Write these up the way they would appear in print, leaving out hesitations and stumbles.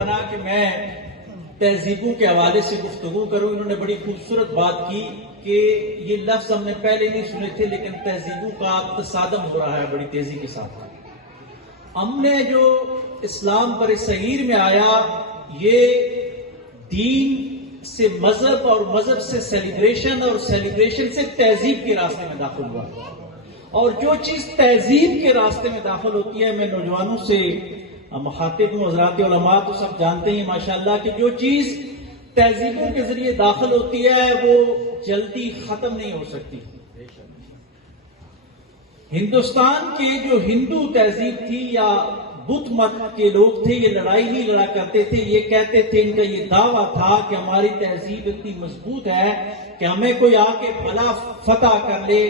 بنا کہ میں تہذیبوں کے حوالے سے گفتگو کروں. انہوں نے بڑی خوبصورت بات کی کہ یہ لفظ ہم نے پہلے نہیں سنے تھے، لیکن تہذیبوں کا تصادم ہو رہا ہے بڑی تیزی کے ساتھ. ہم نے جو اسلام بر صغیر میں آیا، یہ دین سے مذہب اور مذہب سے سیلیبریشن اور سیلیبریشن سے تہذیب کے راستے میں داخل ہوا. اور جو چیز تہذیب کے راستے میں داخل ہوتی ہے، میں نوجوانوں سے مخاطب ہوں، حضرات علماء تو سب جانتے ہیں ماشاءاللہ کہ جو چیز تہذیبوں کے ذریعے داخل ہوتی ہے وہ جلدی ختم نہیں ہو سکتی. ہندوستان کے جو ہندو تہذیب تھی یا بدھ مت کے لوگ تھے، یہ لڑائی نہیں لڑا کرتے تھے. یہ کہتے تھے، ان کا یہ دعویٰ تھا کہ ہماری تہذیب اتنی مضبوط ہے کہ ہمیں کوئی آ کے بھلا فتح کر لے،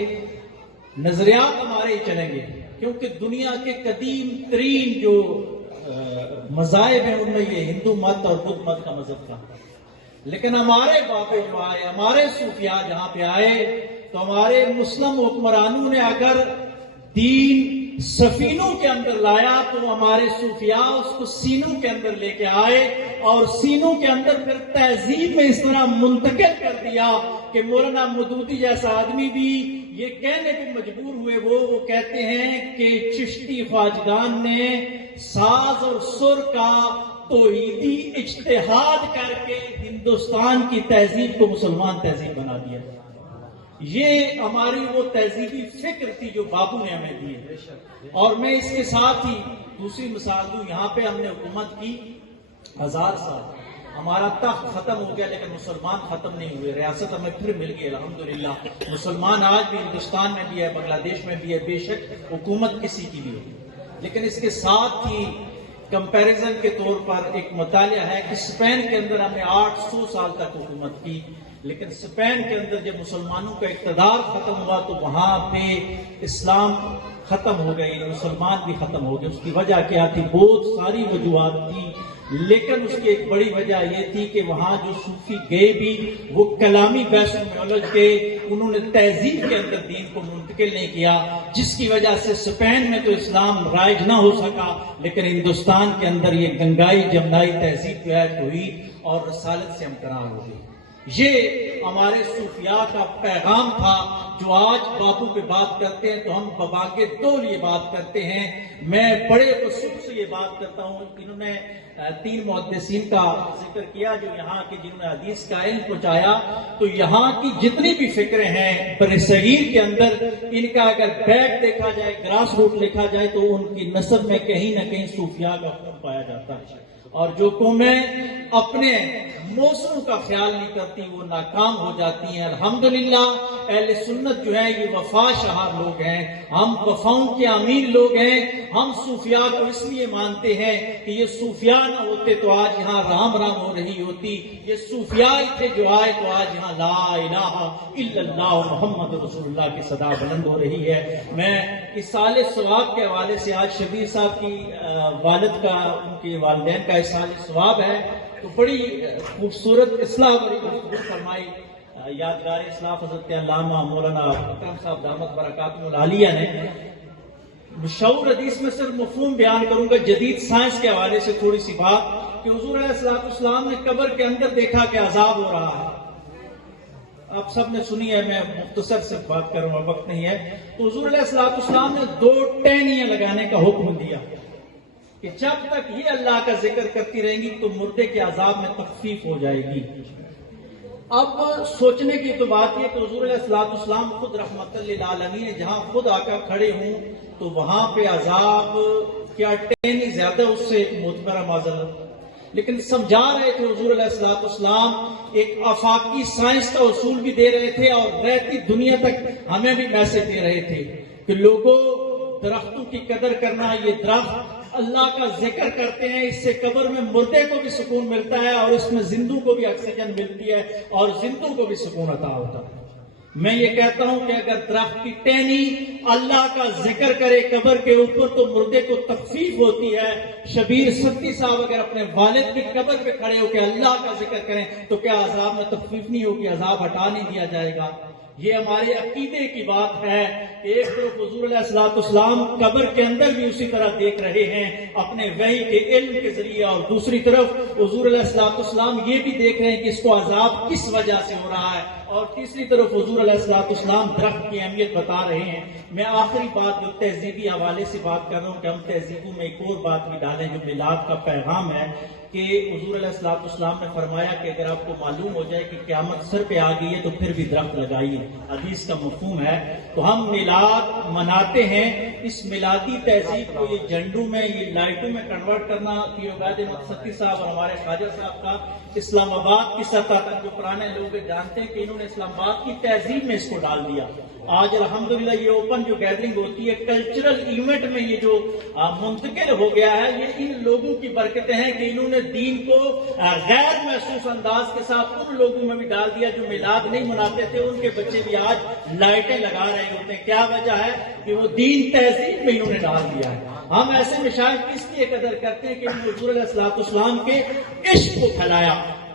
نظریات ہمارے ہی چلیں گے. کیونکہ دنیا کے قدیم ترین جو مذاہب ہیں ان میں یہ ہندو مت اور بدھ مت کا مذہب تھا. لیکن ہمارے بابے جو آئے، ہمارے صوفیاء جہاں پہ آئے، تو ہمارے مسلم حکمرانوں نے اگر دین سفینوں کے اندر لایا تو ہمارے صوفیاء اس کو سینوں کے اندر لے کے آئے، اور سینوں کے اندر پھر تہذیب میں اس طرح منتقل کر دیا کہ مولانا مودودی جیسا آدمی بھی یہ کہنے پہ مجبور ہوئے. وہ کہتے ہیں کہ چشتی خواجگان نے ساز اور سر کا توحیدی اجتہاد کر کے ہندوستان کی تہذیب کو مسلمان تہذیب بنا دیا. یہ ہماری وہ تہذیبی فکر تھی جو بابو نے ہمیں دی ہے. اور میں اس کے ساتھ ہی دوسری مثال دوں. یہاں پہ ہم نے حکومت کی 1000 سال، ہمارا تخت ختم ہو گیا لیکن مسلمان ختم نہیں ہوئے. ریاست ہمیں پھر مل گئی الحمدللہ. مسلمان آج بھی ہندوستان میں بھی ہے، بنگلہ دیش میں بھی ہے، بے شک حکومت کسی کی بھی ہو. لیکن اس کے ساتھ ہی کمپیریزن کے طور پر ایک مطالعہ ہے کہ اسپین کے اندر ہم نے 800 سال تک حکومت کی، لیکن اسپین کے اندر جب مسلمانوں کا اقتدار ختم ہوا تو وہاں پہ اسلام ختم ہو گئی، مسلمان بھی ختم ہو گئے. اس کی وجہ کیا تھی؟ بہت ساری وجوہات تھی، لیکن اس کی ایک بڑی وجہ یہ تھی کہ وہاں جو صوفی گئے بھی وہ کلامی بحثوں میں الجھ گئے. انہوں نے تہذیب کے اندر دین کو منتقل نہیں کیا، جس کی وجہ سے اسپین میں تو اسلام رائج نہ ہو سکا، لیکن ہندوستان کے اندر یہ گنگائی جمنائی تہذیب جو ہے توحید اور رسالت سے ہمکنار ہو گئی. یہ ہمارے صوفیاء کا پیغام تھا جو آج بابو پہ بات کرتے ہیں تو ہم بباغ دول یہ بات کرتے ہیں. میں بڑے وسوخ سے یہ بات کرتا ہوں. انہوں نے 3 محدثین کا ذکر کیا جو یہاں کے جنہوں نے حدیث کا علم پہنچایا. تو یہاں کی جتنی بھی فکریں ہیں بر صغیر کے اندر، ان کا اگر بیک دیکھا جائے، گراس روٹ دیکھا جائے، تو ان کی نسب میں کہیں نہ کہیں صوفیاء کا خون پایا جاتا ہے. اور جو قومیں اپنے موسموں کا خیال نہیں کرتی وہ ناکام ہو جاتی ہیں. الحمدللہ اہل سنت جو ہے یہ وفا شہار لوگ ہیں، ہم وفاؤں کے امین لوگ ہیں. ہم صوفیاء کو اس لیے مانتے ہیں کہ یہ صوفیاء نہ ہوتے تو آج یہاں رام رام ہو رہی ہوتی. یہ صوفیاء ہی تھے جو آئے تو آج یہاں لا الہ الا اللہ محمد رسول اللہ کی صدا بلند ہو رہی ہے. میں اصال ثواب کے حوالے سے، آج شبیر صاحب کی والد کا، ان کے والدین کا اصال ثواب ہے، تو بڑی خوبصورت اصلاح بڑی فرمائی یادگار اصلاح حضرت علامہ مولانا اکرم صاحب دامت برکاتہم العالیہ نے. مشہور حدیث میں صرف مفہوم بیان کروں گا، جدید سائنس کے حوالے سے تھوڑی سی بات کہ حضور علیہ السلام نے قبر کے اندر دیکھا کہ عذاب ہو رہا ہے. آپ سب نے سنی ہے، میں مختصر سے بات کروں گا، وقت نہیں ہے. تو حضور علیہ السلام نے 2 ٹہنیاں لگانے کا حکم دیا کہ جب تک یہ اللہ کا ذکر کرتی رہیں گی تو مردے کے عذاب میں تخفیف ہو جائے گی. اب سوچنے کی تو بات یہ کہ حضور علیہ السلام خود رحمت للعالمین جہاں خود آ کر کھڑے ہوں تو وہاں پہ عذاب کیا ٹہنی زیادہ اس سے معتبر معذرت. لیکن سمجھا رہے تھے حضور علیہ السلام، ایک آفاقی سائنس کا اصول بھی دے رہے تھے اور رہتی دنیا تک ہمیں بھی میسج دے رہے تھے کہ لوگوں درختوں کی قدر کرنا. یہ درخت اللہ کا ذکر کرتے ہیں، اس سے قبر میں مردے کو بھی سکون ملتا ہے اور اس میں زندوں کو بھی آکسیجن ملتی ہے اور زندوں کو بھی سکون عطا ہوتا ہے. میں یہ کہتا ہوں کہ اگر درخت کی ٹہنی اللہ کا ذکر کرے قبر کے اوپر تو مردے کو تخفیف ہوتی ہے. شبیر ستی صاحب اگر اپنے والد کی قبر پہ کھڑے ہو کے اللہ کا ذکر کریں تو کیا عذاب میں تخفیف نہیں ہوگی؟ عذاب ہٹا نہیں دیا جائے گا؟ یہ ہمارے عقیدے کی بات ہے کہ ایک طرف حضور علیہ السلام قبر کے اندر بھی اسی طرح دیکھ رہے ہیں اپنے وحی کے علم کے ذریعے، اور دوسری طرف حضور علیہ السلام یہ بھی دیکھ رہے ہیں کہ اس کو عذاب کس وجہ سے ہو رہا ہے، اور تیسری طرف حضور علیہ السلام درخت کی اہمیت بتا رہے ہیں۔ میں آخری بات جو تہذیبی حوالے سے بات کر رہا ہوں کہ ہم تہذیبوں میں ایک اور بات بھی ڈالیں جو میلاد کا پیغام ہے، کہ حضور علیہ السلام نے فرمایا کہ اگر آپ کو معلوم ہو جائے کہ قیامت سر پہ آ گئی ہے تو پھر بھی درخت لگائیے، حدیث کا مفہوم ہے۔ تو ہم میلاد مناتے ہیں، اس میلادی تہذیب کو یہ جھنڈوں میں، یہ لائٹوں میں کنورٹ کرنا پیر عبید مقصدی صاحب اور ہمارے خواجہ صاحب کا اسلام آباد کی سطح تک، جو پرانے لوگ جانتے ہیں کہ انہوں نے اسلام آباد کی تہذیب میں اس کو ڈال دیا۔ آج الحمدللہ یہ اوپن جو گیدرنگ ہوتی ہے کلچرل ایونٹ میں یہ جو منتقل ہو گیا ہے، یہ ان لوگوں کی برکتیں ہیں کہ انہوں نے دین کو غیر محسوس انداز کے ساتھ ان لوگوں میں بھی ڈال دیا جو میلاد نہیں مناتے تھے، ان کے بچے بھی آج لائٹیں لگا رہے ہوتے ہیں۔ کیا وجہ ہے کہ وہ دین تہذیب میں انہوں نے ڈال دیا ہے۔ ہم ایسے مشاہد کس لیے قدر کرتے ہیں کہ حضور علیہ السلام کے عشق کو پھیلایا۔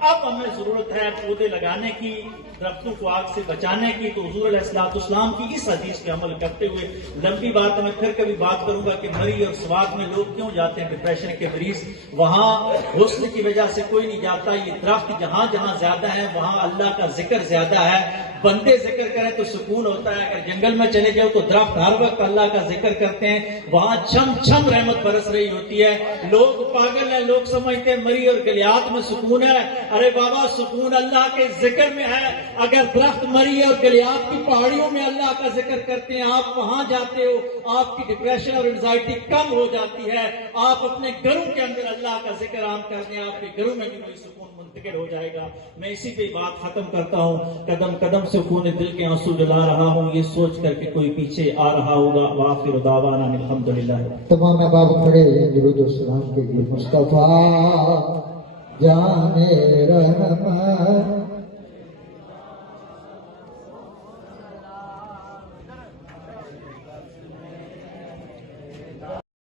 اب ہمیں ضرورت ہے پودے لگانے کی، درختوں کو آگ سے بچانے کی، تو حضور علیہ السلام کی اس حدیث پہ عمل کرتے ہوئے، لمبی بات ہے میں پھر کبھی بات کروں گا کہ مری اور سوات میں لوگ کیوں جاتے ہیں ڈپریشن کے مریض، وہاں حسن کی وجہ سے کوئی نہیں جاتا۔ یہ درخت جہاں جہاں زیادہ ہے وہاں اللہ کا ذکر زیادہ ہے، بندے ذکر کریں تو سکون ہوتا ہے۔ اگر جنگل میں چلے جاؤ تو درخت ہر وقت اللہ کا ذکر کرتے ہیں، وہاں چھم چھم رحمت برس رہی ہوتی ہے۔ لوگ پاگل ہیں، لوگ سمجھتے ہیں مری اور گلیات میں سکون ہے، ارے بابا سکون اللہ کے ذکر میں ہے۔ اگر درخت مری اور گلیات کی پہاڑیوں میں اللہ کا ذکر کرتے ہیں، آپ وہاں جاتے ہو، آپ کی ڈپریشن اور انزائٹی کم ہو جاتی ہے۔ آپ اپنے گھروں کے اندر اللہ کا ذکر عام کر دیں، آپ کے گھروں میں بھی کوئی سکون منتقل ہو جائے گا۔ میں اسی پہ بات ختم کرتا ہوں۔ قدم قدم سے خون دل کے آنسو جلا رہا ہوں، یہ سوچ کر کے کوئی پیچھے آ رہا ہوگا۔ وآخر دعوانا الحمدللہ۔ تمام احباب کھڑے درود و سلام کے لیے مصطفیٰ جان رحمت